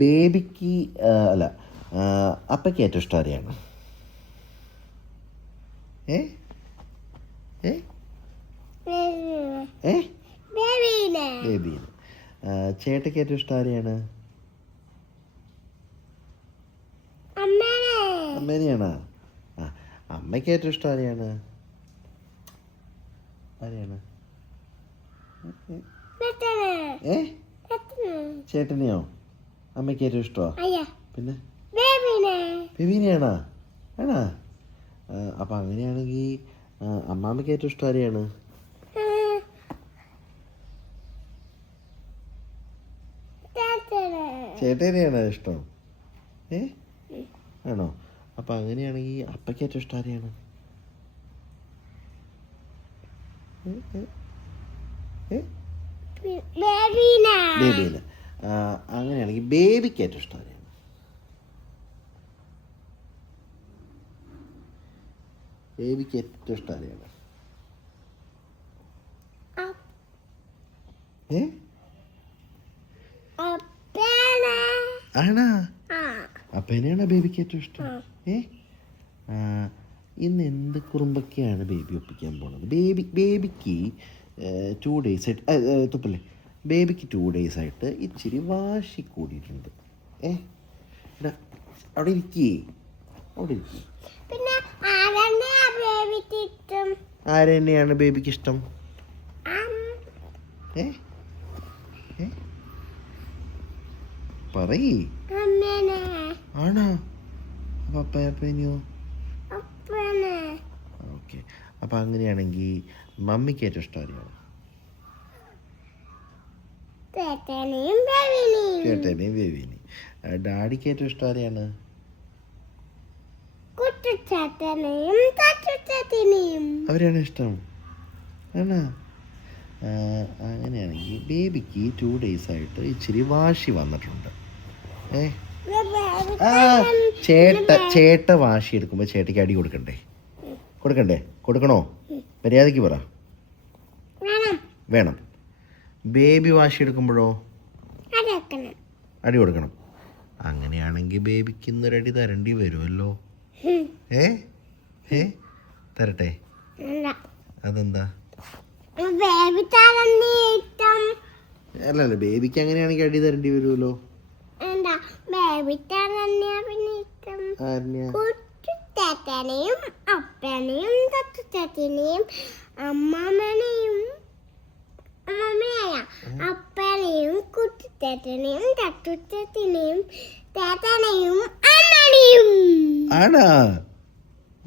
ബേബിക്ക് അല്ല അപ്പയ്ക്ക് ഏറ്റവും ഇഷ്ടം ആരെയാണ്? ഏ ഏ ഏ ബേബീനെ. ചേട്ടയ്ക്ക് ഏറ്റവും ഇഷ്ടം ആരെയാണ്? അമ്മേനെയാണോ? ആ, അമ്മയ്ക്ക് ഏറ്റവും ഇഷ്ടം ആരെയാണ്? ആരെയാണ്? ഏ ചേട്ടനെയോ? അമ്മയ്ക്ക് ഏറ്റവും ഇഷ്ടമോ? പിന്നെ ബേബീനെയാണോ? ആണോ? അപ്പം അങ്ങനെയാണെങ്കിൽ അമ്മാമ്മയ്ക്ക് ഏറ്റവും ഇഷ്ടം ആരെയാണ്? ചേട്ടനെയാണോ ഇഷ്ടം? ഏ ആണോ? അപ്പം അങ്ങനെയാണെങ്കിൽ അപ്പയ്ക്ക് ഏറ്റവും ഇഷ്ടം ആരെയാണ്? ബേബീനെ. അങ്ങനെയാണെങ്കിൽ ബേബിക്ക് ഏറ്റവും ഇഷ്ടം ആരെയാണ്? ബേബിക്ക് ഏറ്റവും ഇഷ്ടം ആരെയാണ്? ഏ ആണോ? അപ്പനെയാണോ ബേബിക്ക് ഏറ്റവും ഇഷ്ടം? ഏ ഇന്ന് എന്ത് കുറുമ്പൊക്കെയാണ് ബേബി ഒപ്പിക്കാൻ പോണത്? ബേബിക്ക് 2 days ആയിട്ട് തുപ്പല്ലേ, ബേബിക്ക് 2 days ആയിട്ട് ഇച്ചിരി വാശി കൂടിയിട്ടുണ്ട്. എടാ അവിടെ ഇരിക്കേ, അവിടെ ഇരിക്കേ. ആരെന്നെയാണ് ബേബിക്ക് ഇഷ്ടം? പറയ്. ആണോ? അപ്പം അപ്പനെയോ? ഓക്കെ. അപ്പം അങ്ങനെയാണെങ്കിൽ മമ്മിക്ക് ഏറ്റവും ഇഷ്ടം ആരെയാണ്? ചേട്ടനെയും ബേബിനെയും. ഡാഡിക്ക് ഏറ്റവും ഇഷ്ടം ആരെയാണ്? അവരെയാണ് ഇഷ്ടം. ആണോ? അങ്ങനെയാണെങ്കിൽ ബേബിക്ക് 2 days ആയിട്ട് ഇച്ചിരി വാശി വന്നിട്ടുണ്ട്. ചേട്ട വാശി എടുക്കുമ്പോൾ ചേട്ടയ്ക്ക് അടി കൊടുക്കണ്ടേ? കൊടുക്കണോ? മര്യാദയ്ക്ക് പറ. വേണം. ബേബി വാശി എടുക്കുമ്പോഴോ? അടി കൊടുക്കണം. അങ്ങനെയാണെങ്കിൽ ബേബിക്ക് ഇന്നൊരടി തരേണ്ടി വരുമല്ലോ. തരട്ടെ? അതെന്താ? അല്ലല്ല, ബേബിക്ക് അങ്ങനെയാണെങ്കിൽ അടി തരേണ്ടി വരുമല്ലോ. ചേട്ടനെയും അപ്പനെയും തത്തുചേട്ടനെയും അമ്മമ്മനെയും അപ്പനെയും കുട്ടിച്ചേട്ടനെയും തത്തുചേട്ടനെയും ചേട്ടനെയും അമ്മനെയും. ആണോ?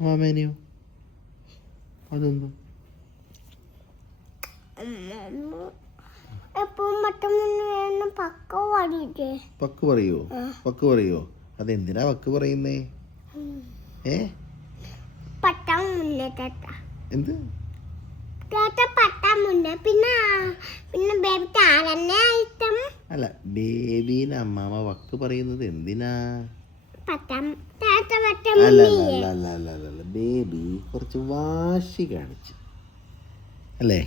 മാമനെയോ? അതെന്താ? പക്ക് പറയോ? അതെന്തിനാ പക്ക് പറയുന്നേ? എന്ത്? അല്ല, ബേബീനെ അമ്മാമ വക്ക് പറയുന്നത് എന്തിനാ? അല്ല, ബേബി കുറച്ച് വാശി കാണിച്ചു അല്ലേ?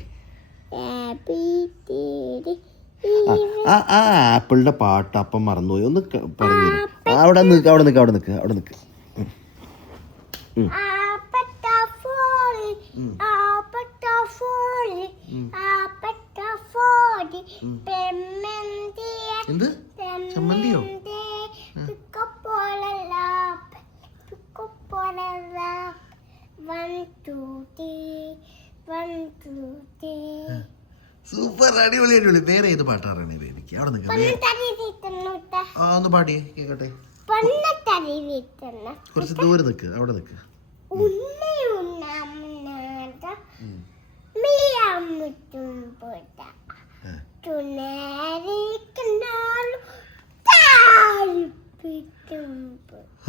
ആ ആപ്പിളിന്റെ പാട്ട് അപ്പം മറന്നുപോയി, ഒന്ന് പറഞ്ഞു. അവിടെ നിക്ക്. എന്ത് ചമ്മന്തിയോ? സൂപ്പർ, അടിപൊളി. വേറെ ഏത് പാട്ടാണ് ബേബിക്ക്? അവിടെ ഒന്ന് പാടി കേക്കട്ടെ. കുറച്ച് ദൂരെ നിക്ക്, അവിടെ നിക്ക്.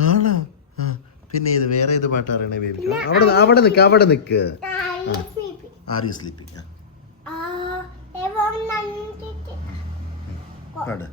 ആണോ? പിന്നെ ഇത് വേറെ ഏത് പാട്ടാണ് ബേബിക്ക്? അവിടെ നിക്ക്. R you sleeping? പാട്.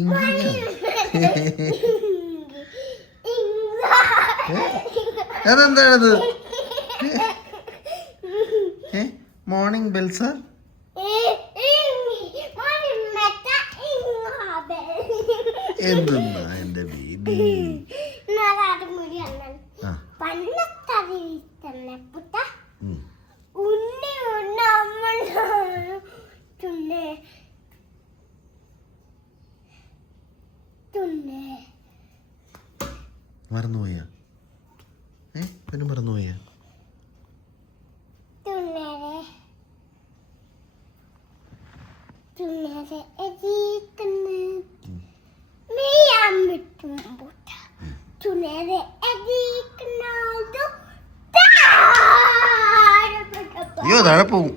ഇങ്ങിങ്ങ അതെന്താണത്? Morning bell sir. എന്തെന്നാ എൻ്റെ ബേബി? മറന്നുപോയാ? പിന്നെ മറന്നുപോയാ? അയ്യോ താഴെ പോവും.